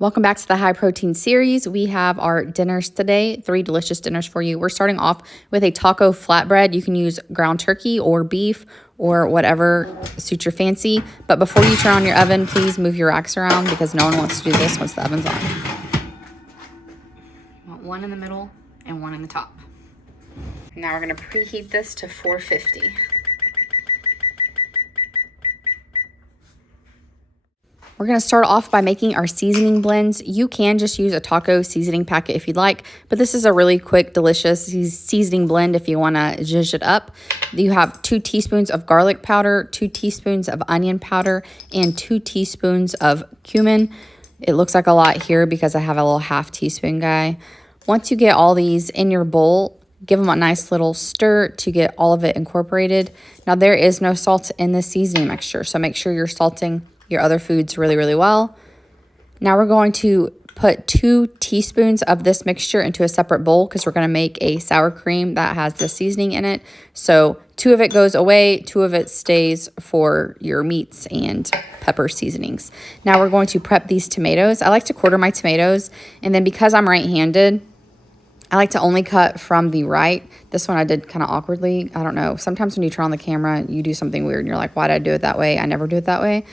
Welcome back to the high protein series. We have our dinners today, 3 delicious dinners for you. We're starting off with a taco flatbread. You can use ground turkey or beef or whatever suits your fancy. But before you turn on your oven, please move your racks around because no one wants to do this once the oven's on. You want one in the middle and one in the top. Now we're gonna preheat this to 450. We're gonna start off by making our seasoning blends. You can just use a taco seasoning packet if you'd like, but this is a really quick, delicious seasoning blend if you wanna zhuzh it up. You have 2 teaspoons of garlic powder, 2 teaspoons of onion powder, and 2 teaspoons of cumin. It looks like a lot here because I have a little half teaspoon guy. Once you get all these in your bowl, give them a nice little stir to get all of it incorporated. Now there is no salt in this seasoning mixture, so make sure you're salting your other foods really, really well. Now we're going to put 2 teaspoons of this mixture into a separate bowl because we're going to make a sour cream that has the seasoning in it. So 2 of it goes away, 2 of it stays for your meats and pepper seasonings. Now we're going to prep these tomatoes. I like to quarter my tomatoes, and then because I'm right-handed, I like to only cut from the right. This one I did kind of awkwardly. I don't know. Sometimes when you turn on the camera, you do something weird and you're like, why did I do it that way? I never do it that way.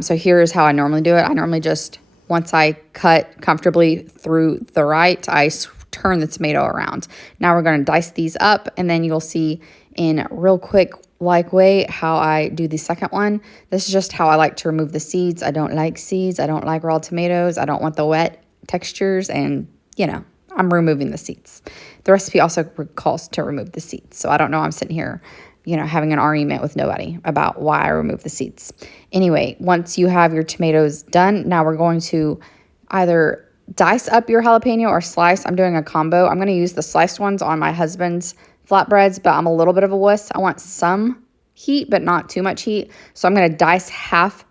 So here's how I normally do it. I normally just, once I cut comfortably through the right, I turn the tomato around. Now we're going to dice these up, and then you'll see in real quick way how I do the second one. This is just how I like to remove the seeds. I don't like seeds. I don't like raw tomatoes. I don't want the wet textures, and you know, I'm removing the seeds. The recipe also calls to remove the seeds. So I don't know, I'm sitting here, you know, having an argument with nobody about why I remove the seeds. Anyway, once you have your tomatoes done, now we're going to either dice up your jalapeno or slice. I'm doing a combo. I'm going to use the sliced ones on my husband's flatbreads, but I'm a little bit of a wuss. I want some heat, but not too much heat. So I'm going to dice half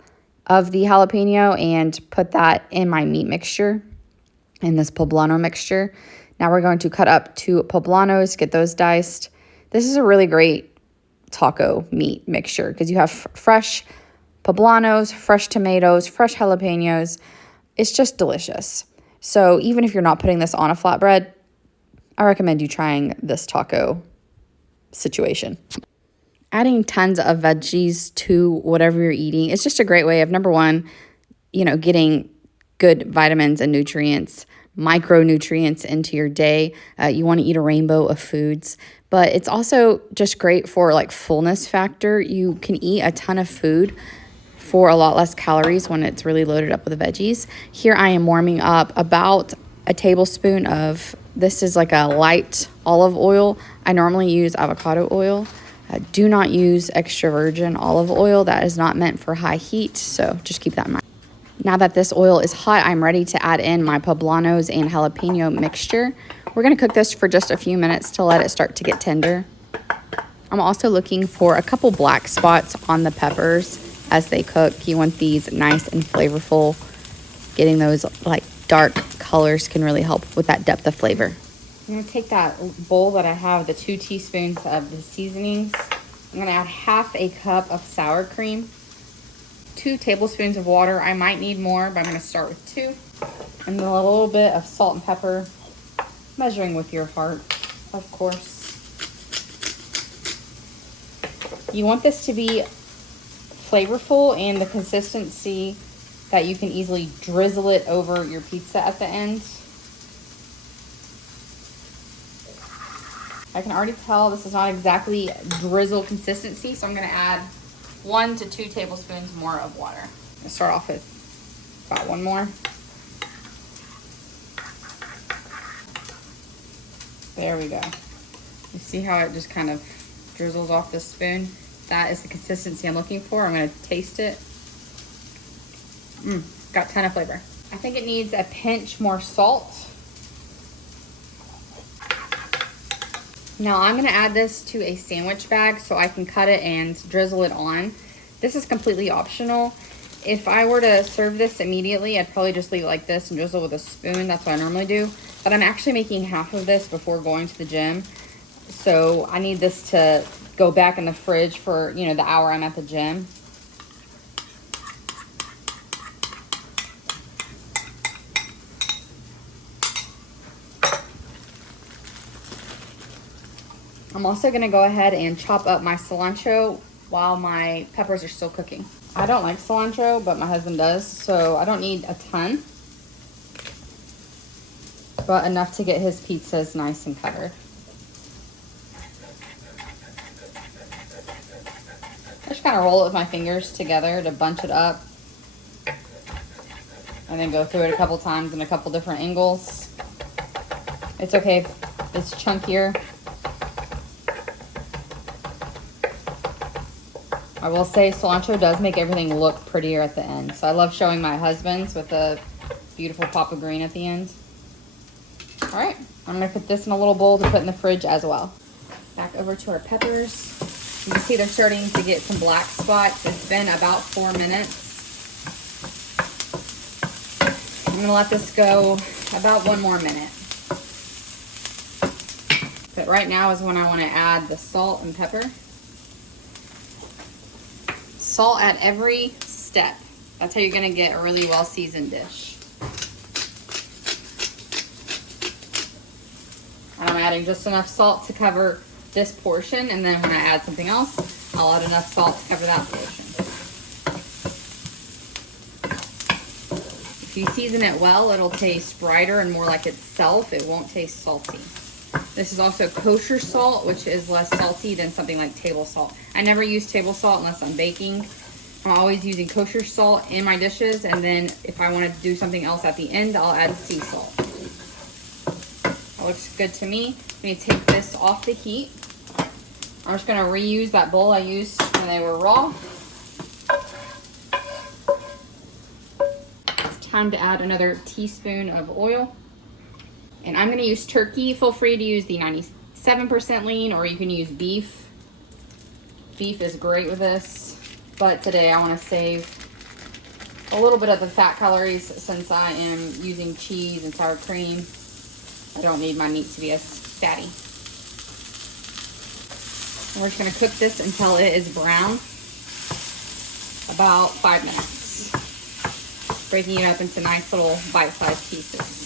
of the jalapeno and put that in my meat mixture, in this poblano mixture. Now we're going to cut up 2 poblanos, get those diced. This is a really great taco meat mixture because you have fresh poblanos, fresh tomatoes, fresh jalapeños. It's just delicious. So even if you're not putting this on a flatbread, I recommend you trying this taco situation. Adding tons of veggies to whatever you're eating, it's just a great way of, number one, you know, getting good vitamins and nutrients, micronutrients into your day. You want to eat a rainbow of foods, but it's also just great for like fullness factor. You can eat a ton of food for a lot less calories when it's really loaded up with the veggies. Here I am warming up about a tablespoon of, this is like a light olive oil. I normally use avocado oil. Do not use extra virgin olive oil. That is not meant for high heat, so just keep that in mind. Now that this oil is hot, I'm ready to add in my poblanos and jalapeno mixture. We're going to cook this for just a few minutes to let it start to get tender. I'm also looking for a couple black spots on the peppers as they cook. You want these nice and flavorful. Getting those like dark colors can really help with that depth of flavor. I'm going to take that bowl that I have, the 2 teaspoons of the seasonings. I'm going to add half a cup of sour cream, 2 tablespoons of water. I might need more, but I'm going to start with 2. And then a little bit of salt and pepper, measuring with your heart, of course. You want this to be flavorful and the consistency that you can easily drizzle it over your pizza at the end. I can already tell this is not exactly drizzle consistency, so I'm going to add 1 to 2 tablespoons more of water. I'm going to start off with about 1 more. There we go. You see how it just kind of drizzles off the spoon? That is the consistency I'm looking for. I'm going to taste it. Got a ton of flavor. I think it needs a pinch more salt. Now I'm going to add this to a sandwich bag so I can cut it and drizzle it on. This is completely optional. If I were to serve this immediately, I'd probably just leave it like this and drizzle with a spoon. That's what I normally do. But I'm actually making half of this before going to the gym. So I need this to go back in the fridge for, you know, the hour I'm at the gym. I'm also gonna go ahead and chop up my cilantro while my peppers are still cooking. I don't like cilantro, but my husband does, so I don't need a ton, but enough to get his pizzas nice and covered. I just kind of roll it with my fingers together to bunch it up, and then go through it a couple times in a couple different angles. It's okay if it's chunkier. I will say cilantro does make everything look prettier at the end. So I love showing my husband's with a beautiful pop of green at the end. All right, I'm gonna put this in a little bowl to put in the fridge as well. Back over to our peppers. You can see they're starting to get some black spots. It's been about 4 minutes. I'm gonna let this go about 1 more minute. But right now is when I wanna add the salt and pepper. Salt at every step. That's how you're gonna get a really well seasoned dish. And I'm adding just enough salt to cover this portion, and then when I add something else, I'll add enough salt to cover that portion. If you season it well, it'll taste brighter and more like itself. It won't taste salty. This is also kosher salt, which is less salty than something like table salt. I never use table salt unless I'm baking. I'm always using kosher salt in my dishes, and then if I want to do something else at the end, I'll add sea salt. That looks good to me. I'm going to take this off the heat. I'm just going to reuse that bowl I used when they were raw. It's time to add another teaspoon of oil. And I'm going to use turkey. Feel free to use the 97% lean, or you can use beef. Beef is great with this, but today I want to save a little bit of the fat calories since I am using cheese and sour cream. I don't need my meat to be as fatty. And we're just going to cook this until it is brown, about 5 minutes. Breaking it up into nice little bite-sized pieces.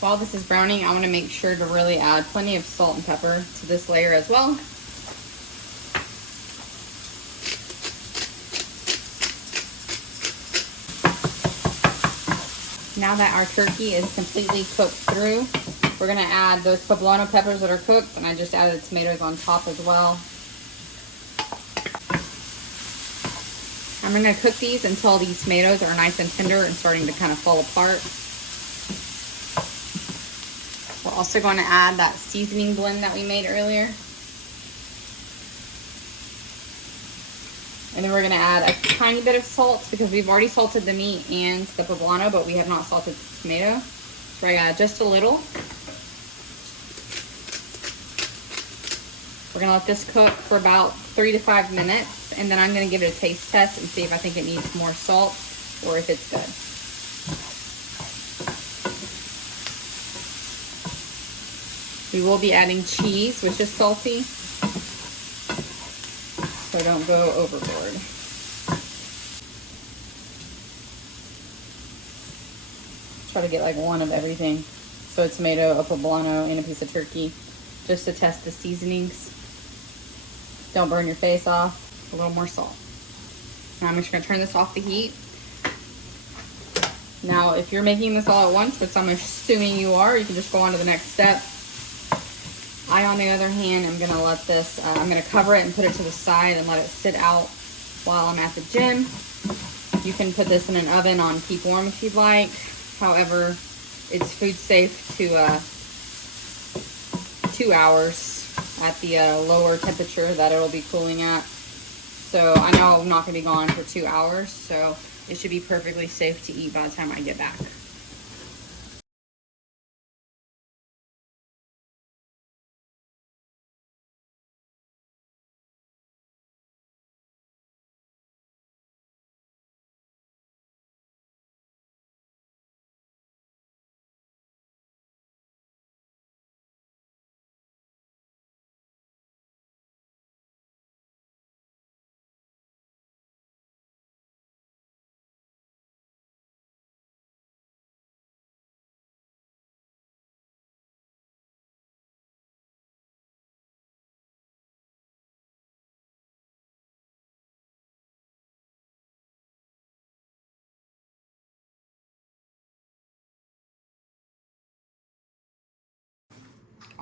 While this is browning, I want to make sure to really add plenty of salt and pepper to this layer as well. Now that our turkey is completely cooked through, we're going to add those poblano peppers that are cooked, and I just added the tomatoes on top as well. I'm going to cook these until these tomatoes are nice and tender and starting to kind of fall apart. We're also going to add that seasoning blend that we made earlier. And then we're going to add a tiny bit of salt because we've already salted the meat and the poblano, but we have not salted the tomato. So we're going to add just a little. We're going to let this cook for about 3 to 5 minutes, and then I'm going to give it a taste test and see if I think it needs more salt or if it's good. We will be adding cheese, which is salty, so don't go overboard. Try to get like one of everything. So a tomato, a poblano, and a piece of turkey, just to test the seasonings. Don't burn your face off. A little more salt. Now I'm just gonna turn this off the heat. Now, if you're making this all at once, which I'm assuming you are, you can just go on to the next step. I, on the other hand, am gonna let this, I'm gonna cover it and put it to the side and let it sit out while I'm at the gym. You can put this in an oven on keep warm if you'd like. However, it's food safe to 2 hours at the lower temperature that it'll be cooling at. So I know I'm not gonna be gone for 2 hours, so it should be perfectly safe to eat by the time I get back.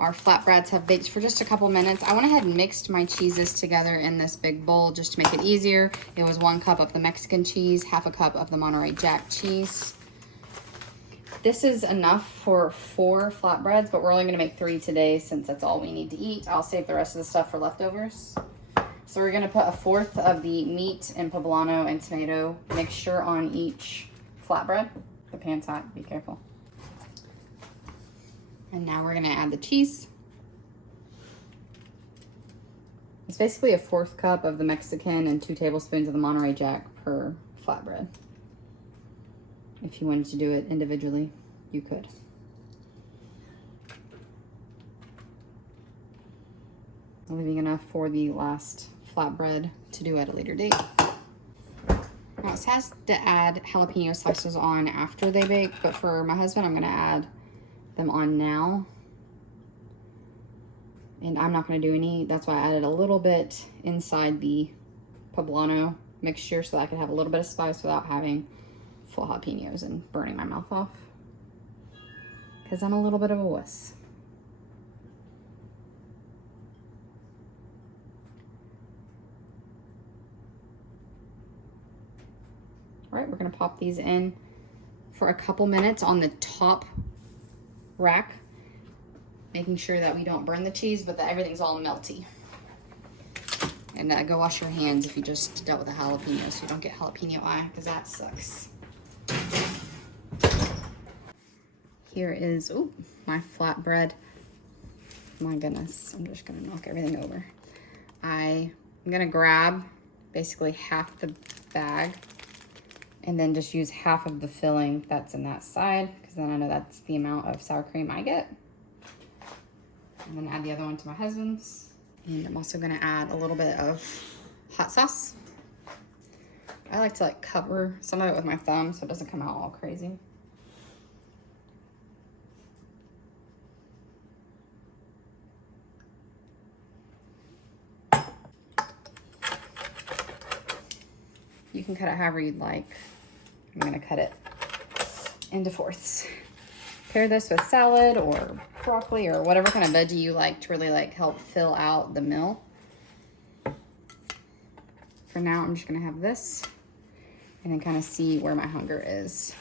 Our flatbreads have baked for just a couple minutes. I went ahead and mixed my cheeses together in this big bowl just to make it easier. It was 1 cup of the Mexican cheese, half a cup of the Monterey Jack cheese. This is enough for 4 flatbreads, but we're only gonna make 3 today since that's all we need to eat. I'll save the rest of the stuff for leftovers. So we're gonna put 1/4 of the meat and poblano and tomato mixture on each flatbread. The pan's hot, be careful. And now we're gonna add the cheese. It's basically 1/4 cup of the Mexican and 2 tablespoons of the Monterey Jack per flatbread. If you wanted to do it individually, you could. I'm leaving enough for the last flatbread to do at a later date. Now it says to add jalapeno slices on after they bake, but for my husband, I'm gonna add them on now. And I'm not gonna do any, that's why I added a little bit inside the poblano mixture so that I could have a little bit of spice without having full jalapenos and burning my mouth off. Because I'm a little bit of a wuss. All right, we're gonna pop these in for a couple minutes on the top rack, making sure that we don't burn the cheese, but that everything's all melty. And go wash your hands if you just dealt with a jalapeno so you don't get jalapeno eye, because that sucks. Here is, oh, my flatbread. My goodness, I'm just gonna knock everything over. I'm gonna grab basically half the bag and then just use half of the filling that's in that side, because then I know that's the amount of sour cream I get. And then add the other one to my husband's. And I'm also gonna add a little bit of hot sauce. I like to cover some of it with my thumb so it doesn't come out all crazy. You can cut it however you'd like. I'm gonna cut it into 4ths. Pair this with salad or broccoli or whatever kind of veggie you like to really help fill out the meal. For now, I'm just gonna have this and then kind of see where my hunger is.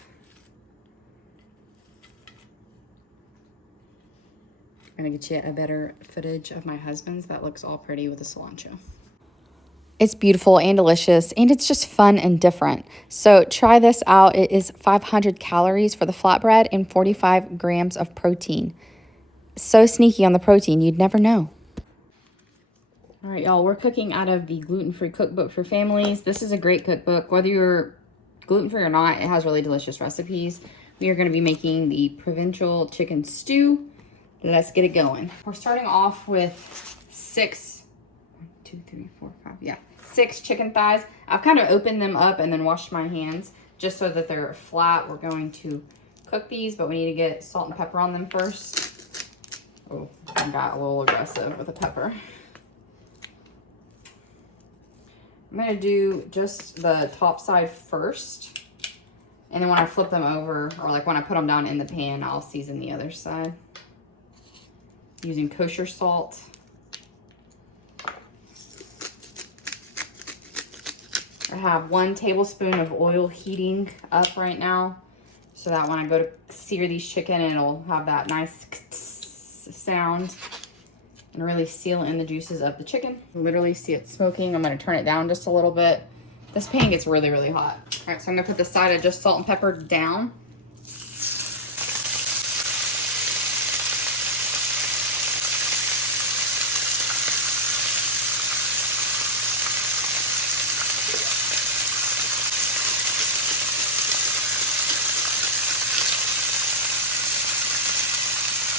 I'm gonna get you a better footage of my husband's that looks all pretty with the cilantro. It's beautiful and delicious, and it's just fun and different. So try this out. It is 500 calories for the flatbread and 45 grams of protein. So sneaky on the protein, you'd never know. All right, y'all, we're cooking out of the gluten-free cookbook for families. This is a great cookbook. Whether you're gluten-free or not, it has really delicious recipes. We are gonna be making the Provincial chicken stew. Let's get it going. We're starting off with 6 chicken thighs. I've kind of opened them up and then washed my hands just so that they're flat. We're going to cook these, but we need to get salt and pepper on them first. Oh, I got a little aggressive with the pepper. I'm gonna do just the top side first. And then when I flip them over, or when I put them down in the pan, I'll season the other side. Using kosher salt. I have 1 tablespoon of oil heating up right now so that when I go to sear these chicken, it'll have that nice sound and really seal in the juices of the chicken. Literally see it smoking. I'm gonna turn it down just a little bit. This pan gets really, really hot. All right, so I'm gonna put the side of just salt and pepper down.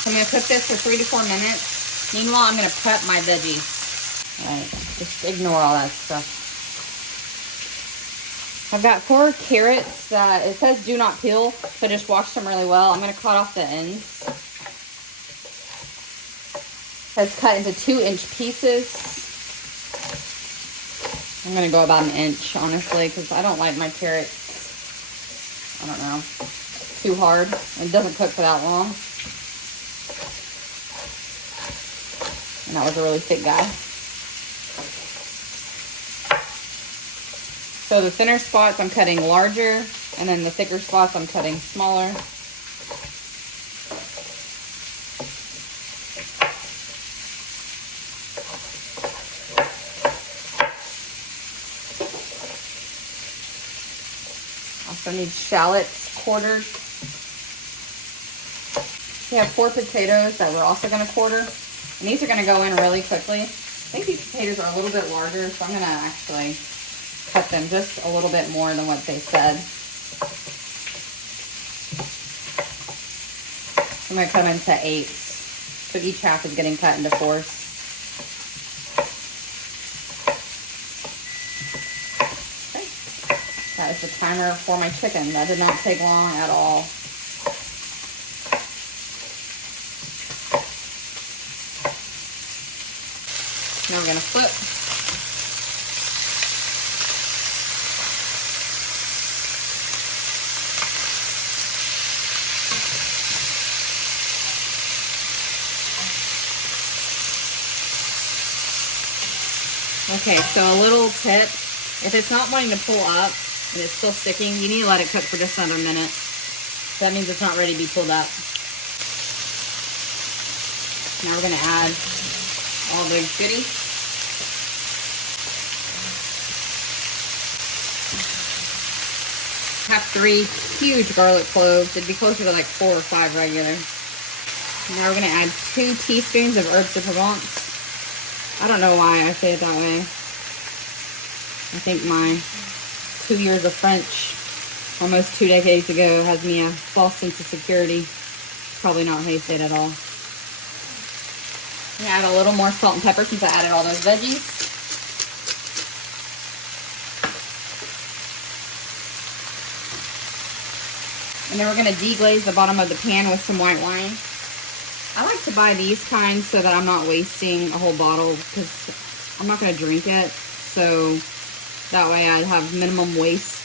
I'm gonna cook this for 3 to 4 minutes. Meanwhile, I'm gonna prep my veggies. All right, just ignore all that stuff. I've got 4 carrots that it says do not peel, so just wash them really well. I'm gonna cut off the ends. It's cut into 2-inch pieces. I'm gonna go about 1 inch, honestly, because I don't like my carrots, I don't know, too hard. It doesn't cook for that long. And that was a really thick guy. So the thinner spots I'm cutting larger, and then the thicker spots I'm cutting smaller. Also need shallots quartered. We have 4 potatoes that we're also going to quarter. And these are going to go in really quickly. I think these potatoes are a little bit larger, so I'm going to actually cut them just a little bit more than what they said. I'm going to cut them into 8s. So each half is getting cut into 4s. Okay. That is the timer for my chicken. That did not take long at all. Now we're going to flip. Okay, so a little tip. If it's not wanting to pull up and it's still sticking, you need to let it cook for just another minute. That means it's not ready to be pulled up. Now we're going to add all the goodies. I have 3 huge garlic cloves. It'd be closer to like 4 or 5 regular. Now we're going to add 2 teaspoons of herbs de Provence. I don't know why I say it that way. I think my 2 years of French, almost 2 decades ago, has me a false sense of security. Probably not how you say it at all. I'm going to add a little more salt and pepper since I added all those veggies. And then we're going to deglaze the bottom of the pan with some white wine. I like to buy these kinds so that I'm not wasting a whole bottle because I'm not going to drink it. So that way I have minimum waste.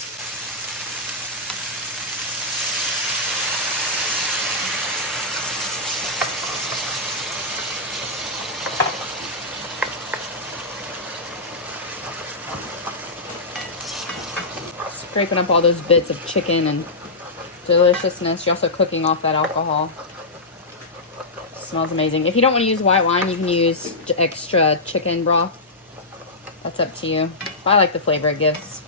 Scraping up all those bits of chicken and deliciousness. You're also cooking off that alcohol. Smells amazing. If you don't want to use white wine, you can use extra chicken broth. That's up to you. I like the flavor it gives.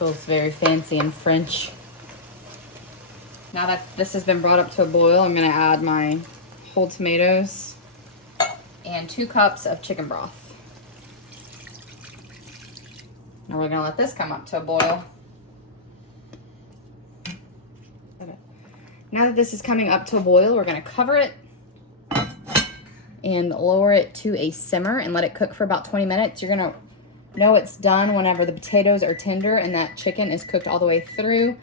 Feels very fancy and French. Now that this has been brought up to a boil, I'm going to add my whole tomatoes and 2 cups of chicken broth. Now we're going to let this come up to a boil. Now that this is coming up to a boil, we're going to cover it and lower it to a simmer and let it cook for about 20 minutes. You're going to know it's done whenever the potatoes are tender and that chicken is cooked all the way through.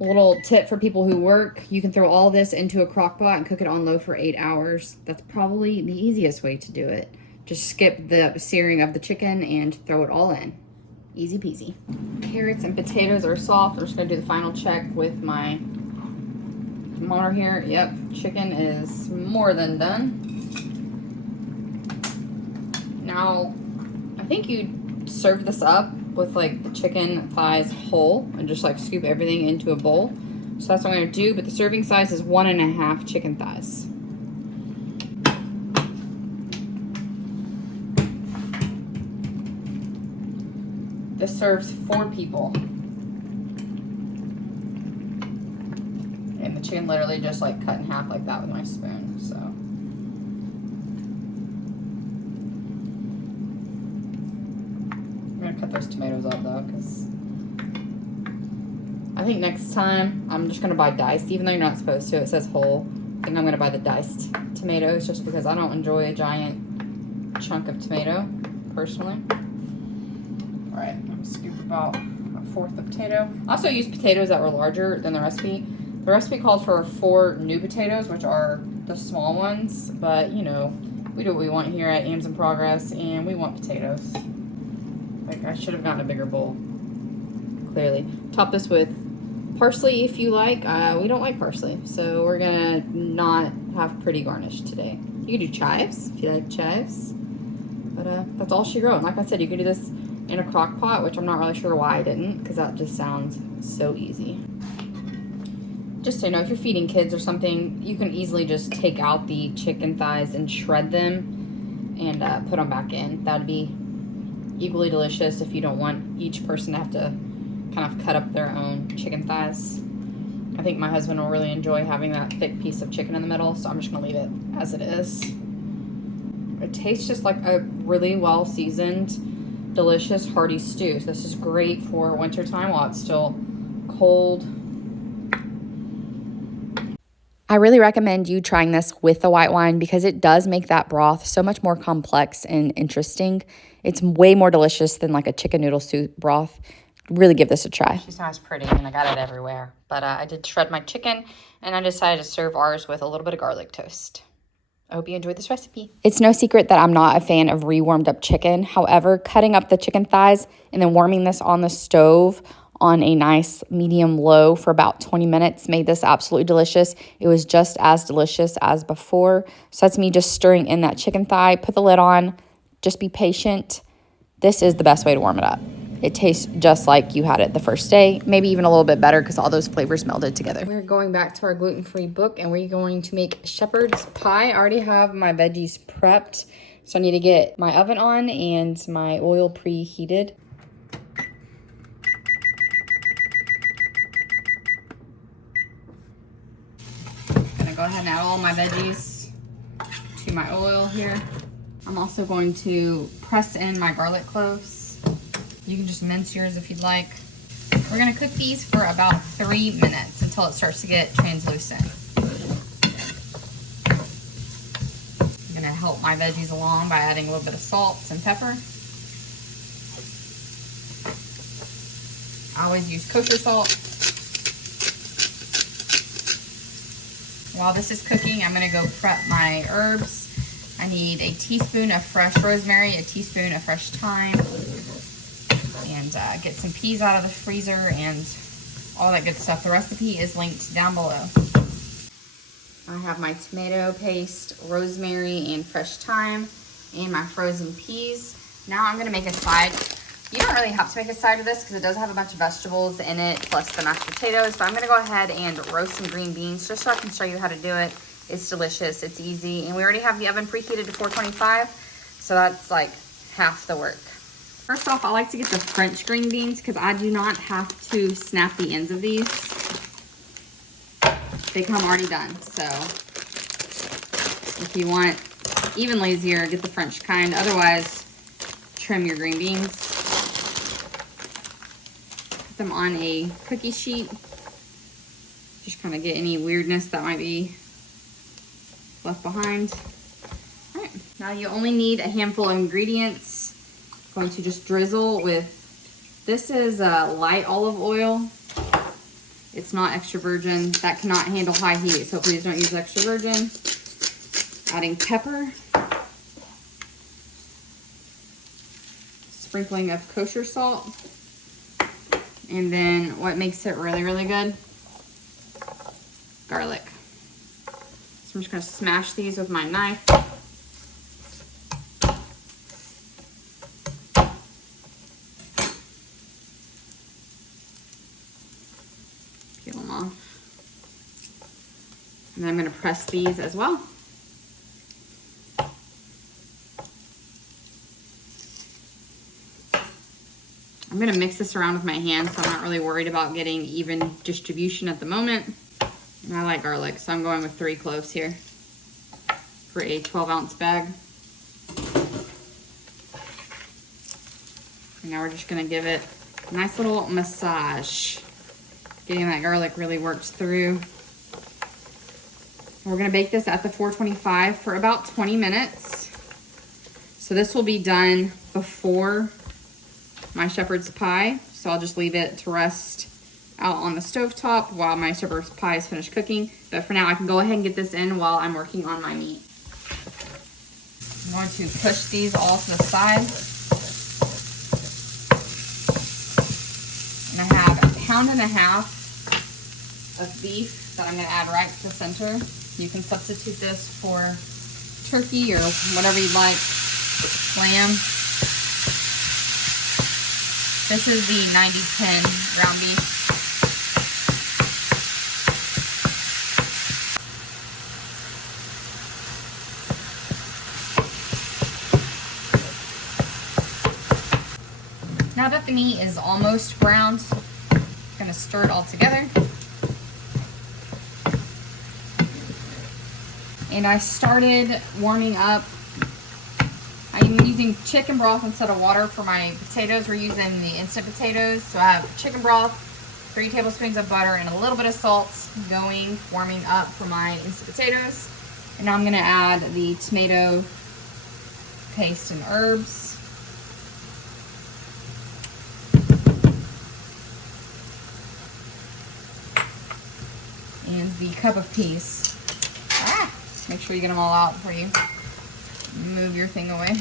A little tip for people who work, you can throw all this into a crock pot and cook it on low for 8 hours. That's probably the easiest way to do it. Just skip the searing of the chicken and throw it all in. Easy peasy. Carrots and potatoes are soft. I'm just going to do the final check with my thermometer here. Yep, chicken is more than done. Now, I think you serve this up with like the chicken thighs whole and just like scoop everything into a bowl. So that's what I'm going to do, but the serving size is 1.5 chicken thighs. This serves 4 people. And the chicken literally just like cut in half like that with my spoon, so. I'm gonna cut those tomatoes up though, because I think next time I'm just gonna buy diced, even though you're not supposed to, it says whole. I think I'm gonna buy the diced tomatoes just because I don't enjoy a giant chunk of tomato, personally. All right, I'm gonna scoop about 1/4 of potato. I also used potatoes that were larger than the recipe. The recipe called for 4 new potatoes, which are the small ones, but you know, we do what we want here at Yams in Progress, and we want potatoes. Like, I should have gotten a bigger bowl, clearly. Top this with parsley if you like. We don't like parsley, so we're gonna not have pretty garnish today. You can do chives if you like chives. But that's all she wrote. And like I said, you can do this in a crock pot, which I'm not really sure why I didn't, because that just sounds so easy. Just so you know, if you're feeding kids or something, you can easily just take out the chicken thighs and shred them and put them back in. That'd be equally delicious if you don't want each person to have to kind of cut up their own chicken thighs. I think my husband will really enjoy having that thick piece of chicken in the middle, so I'm just gonna leave it as it is. It tastes just like a really well seasoned, delicious, hearty stew. So this is great for wintertime while it's still cold. I really recommend you trying this with the white wine because it does make that broth so much more complex and interesting. It's way more delicious than like a chicken noodle soup broth. Really give this a try. She smells pretty and I got it everywhere. But I did shred my chicken and I decided to serve ours with a little bit of garlic toast. I hope you enjoyed this recipe. It's no secret that I'm not a fan of re-warmed up chicken. However, cutting up the chicken thighs and then warming this on the stove on a nice medium low for about 20 minutes made this absolutely delicious. It was just as delicious as before. So that's me just stirring in that chicken thigh. Put the lid on. Just be patient. This is the best way to warm it up. It tastes just like you had it the first day, maybe even a little bit better because all those flavors melded together. We're going back to our gluten-free book and we're going to make shepherd's pie. I already have my veggies prepped, so I need to get my oven on and my oil preheated. Gonna go ahead and add all my veggies to my oil here. I'm also going to press in my garlic cloves. You can just mince yours if you'd like. We're gonna cook these for about 3 minutes until it starts to get translucent. I'm gonna help my veggies along by adding a little bit of salt and pepper. I always use kosher salt. While this is cooking, I'm gonna go prep my herbs. I need a teaspoon of fresh rosemary, a teaspoon of fresh thyme, and get some peas out of the freezer and all that good stuff. The recipe is linked down below. I have my tomato paste, rosemary, and fresh thyme, and my frozen peas. Now I'm gonna make a side. You don't really have to make a side of this because it does have a bunch of vegetables in it, plus the mashed potatoes. But I'm gonna go ahead and roast some green beans just so I can show you how to do it. It's delicious, it's easy, and we already have the oven preheated to 425, so that's like half the work. First off, I like to get the French green beans because I do not have to snap the ends of these. They come already done, so if you want even lazier, get the French kind. Otherwise, trim your green beans. Put them on a cookie sheet. Just kind of get any weirdness that might be left behind. All right, now you only need a handful of ingredients. I'm going to just drizzle with, this is light olive oil. It's not extra virgin. That cannot handle high heat, so please don't use extra virgin. Adding pepper. Sprinkling of kosher salt. And then what makes it really, really good? Garlic. So I'm just gonna smash these with my knife. Peel them off. And then I'm gonna press these as well. I'm gonna mix this around with my hands, so I'm not really worried about getting even distribution at the moment. And I like garlic, so I'm going with 3 cloves here for a 12-ounce bag. And now we're just gonna give it a nice little massage. Getting that garlic really works through. We're gonna bake this at the 425 for about 20 minutes. So this will be done before my shepherd's pie. So I'll just leave it to rest out on the stovetop while my shepherd's pie is finished cooking. But for now, I can go ahead and get this in while I'm working on my meat. I'm going to push these all to the side. And I have 1.5 pounds of beef that I'm gonna add right to the center. You can substitute this for turkey or whatever you'd like, lamb. This is the 90-10 ground beef. Now that the meat is almost browned, I'm going to stir it all together. And I started warming up. I'm using chicken broth instead of water for my potatoes. We're using the instant potatoes. So I have chicken broth, 3 tablespoons of butter, and a little bit of salt warming up for my instant potatoes. And now I'm going to add the tomato paste and herbs. And the cup of peas. Just make sure you get them all out before you move your thing away.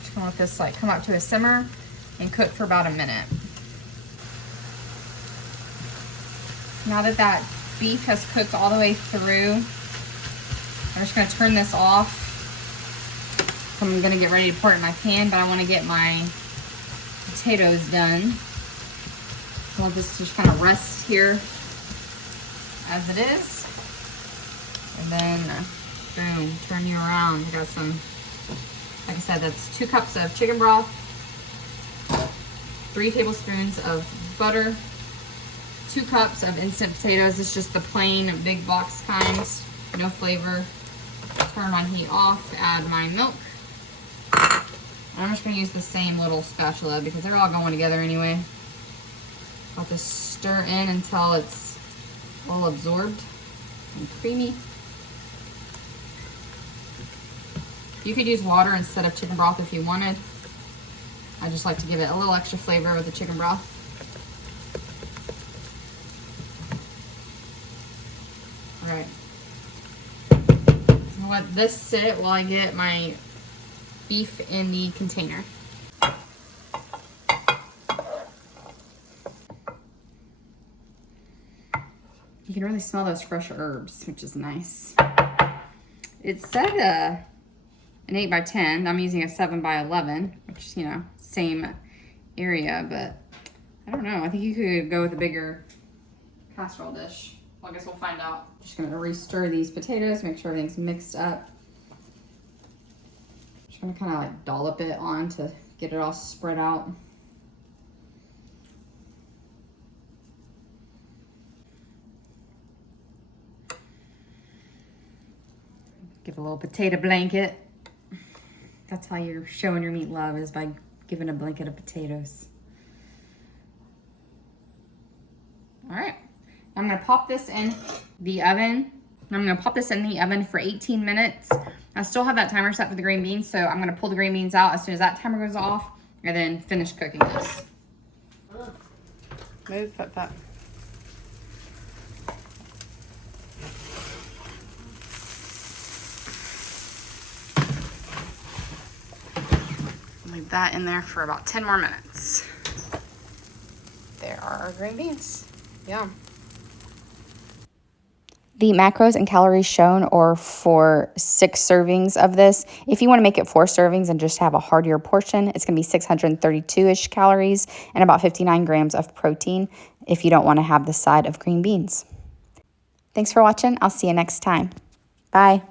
Just gonna let this come up to a simmer and cook for about a minute. Now that that beef has cooked all the way through, I'm just gonna turn this off. I'm gonna get ready to pour it in my pan, but I wanna get my potatoes done. So I'll just kind of rest here as it is. And then, boom, turn you around. I got some, like I said, that's 2 cups of chicken broth, 3 tablespoons of butter, 2 cups of instant potatoes. It's just the plain big box kind, no flavor. Turn my heat off, add my milk. And I'm just going to use the same little spatula because they're all going together anyway. I'll just stir in until it's all absorbed and creamy. You could use water instead of chicken broth if you wanted. I just like to give it a little extra flavor with the chicken broth. All right. So I'll let this sit while I get my beef in the container. You can really smell those fresh herbs, which is nice. It said an 8 by 10. I'm using a 7 by 11, which is, same area, but I don't know. I think you could go with a bigger casserole dish. Well, I guess we'll find out. Just gonna re-stir these potatoes, make sure everything's mixed up. Just gonna kind of dollop it on to get it all spread out. Give a little potato blanket. That's how you're showing your meat love, is by giving a blanket of potatoes. All right, I'm gonna pop this in the oven. I'm gonna pop this in the oven for 18 minutes. I still have that timer set for the green beans, so I'm gonna pull the green beans out as soon as that timer goes off and then finish cooking this. Move, put that. Leave that in there for about 10 more minutes. There are our green beans. Yum. The macros and calories shown are for 6 servings of this. If you want to make it 4 servings and just have a heartier portion, it's going to be 632-ish calories and about 59 grams of protein if you don't want to have the side of green beans. Thanks for watching. I'll see you next time. Bye.